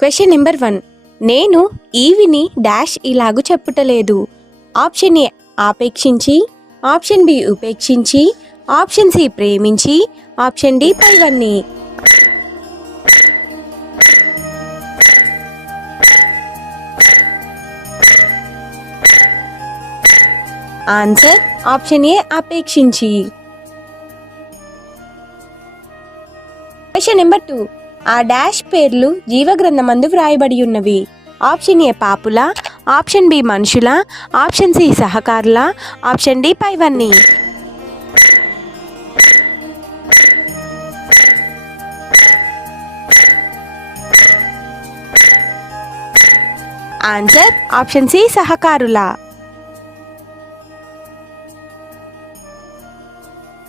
Question number 1. నేను ఈవిని dash ఇలాగు చెప్పుటలేదు. ఆప్షన్ ఏ ఆపేక్షించి, ఆప్షన్ బి ఉపేక్షించి, ఆప్షన్ సి ప్రేమించి, ఆప్షన్ డి పైవన్నీ. ఆన్సర్ ఆప్షన్ ఏ ఆపేక్షించి. Question number 2. ఆ డాష్ పేర్లు జీవగ్రంథమందు వ్రాయబడి ఉన్నవి. ఆప్షన్ ఏ పాపుల, ఆప్షన్ బి మనుషుల, ఆప్షన్ సి సహకారుల, ఆప్షన్ డి పైవన్నీ. ఆన్సర్ ఆప్షన్ సి సహకారుల.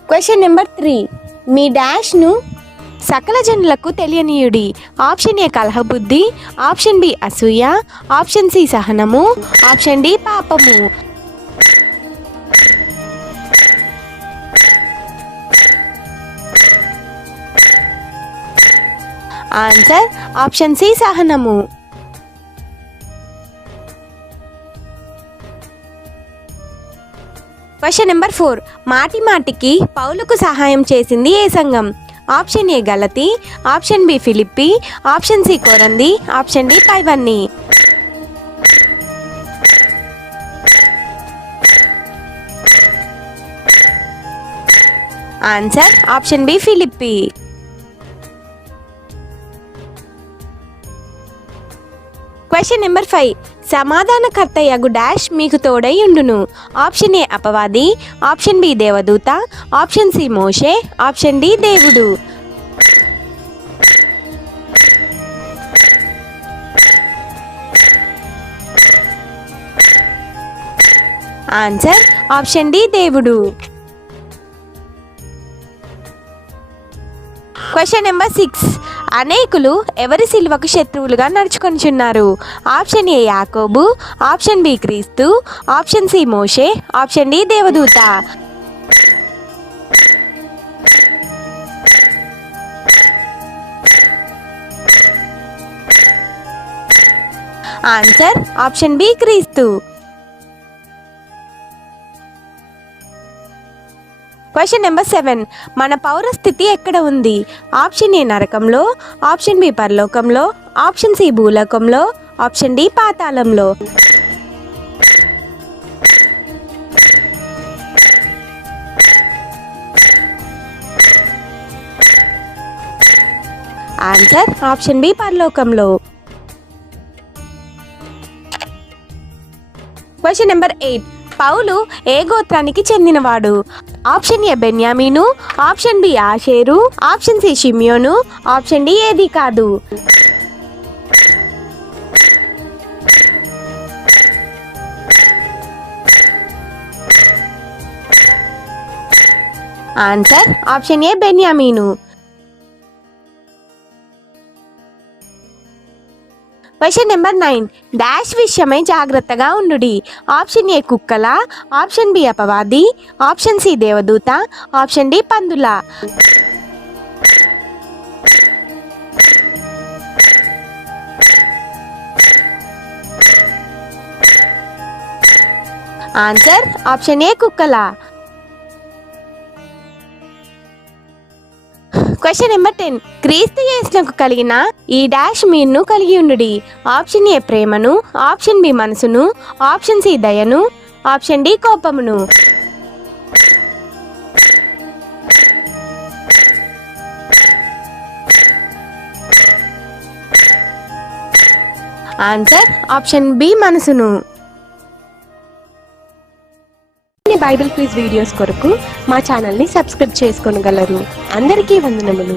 Question number 3. మీ డాష్ను సకల జనులకు తెలియనీయుడి. ఆప్షన్ ఏ కలహబుద్ధి, ఆప్షన్ బి అసూయ, ఆప్షన్ సి సహనము, ఆప్షన్ డి పాపము. ఆన్సర్ ఆప్షన్ సి సహనము. Question number 4. మాటి మాటికి పౌలుకు సహాయం చేసింది ఏ సంఘం? ఆప్షన్ ఏ గలతీ, option B Philippi, option C కొరంది, ఆప్షన్ డి పైవన్నీ. Answer option B Philippi. Question number 5. సమాధానకర్తయగు డాష్ మీకు తోడై ఉండును. ఆప్షన్ ఏ అపవాది, ఆప్షన్ బి దేవదూత, ఆప్షన్ సి మోషే, ఆప్షన్ డి దేవుడు. ఆన్సర్ ఆప్షన్ డి దేవుడు. Question number 6. అనేకులు ఎవరి సిలువకు శత్రువులుగా నడుచుకొనిచున్నారు? ఆప్షన్ ఏ యాకోబు, ఆప్షన్ బి క్రీస్తు, ఆప్షన్ సి మోషే, ఆప్షన్ డి దేవదూత. ఆన్సర్ ఆప్షన్ బి క్రీస్తు. Question number 7. మన పౌరస్థితి ఎక్కడ ఉంది? ఆప్షన్ ఏ నరకంలో, ఆప్షన్ బి పరలోకంలో, ఆప్షన్ సి భూలోకంలో, ఆప్షన్ డి పాతాళంలో. ఆన్సర్ ఆప్షన్ బి పరలోకంలో. Question number 8. పౌలు ఏ గోత్రానికి చెందినవాడు? ఆప్షన్ ఏ బెన్యామీను, ఆప్షన్ బి ఆషేరు, ఆప్షన్ సి షిమ్యోను, ఆప్షన్ డి ఏది కాదు. ఆన్సర్ ఆప్షన్ ఏ బెన్యామీను. Question number 9. డాష్ విషయమై జాగ్రత్తగా ఉండుడి. ఆప్షన్ ఏ కుక్కల, ఆప్షన్ బి అపవాది, ఆప్షన్ సి దేవదూత, ఆప్షన్ డి పందుల. ఆన్సర్ ఆప్షన్ ఏ కుక్కల. Question number 10. క్రీస్తు యేసునకు కలిగిన ఈ డాష్ మీరును కలిగి ఉండుడి. ఆప్షన్ ఏ ప్రేమను, ఆప్షన్ బి మనసును, ఆప్షన్ సి దయను, ఆప్షన్ డి కోపమును. ఆన్సర్ ఆప్షన్ బి మనసును. బైబిల్ క్విజ్ వీడియోస్ కొరకు మా ఛానల్ని సబ్స్క్రైబ్ చేసుకోగలరు. అందరికీ వందనములు.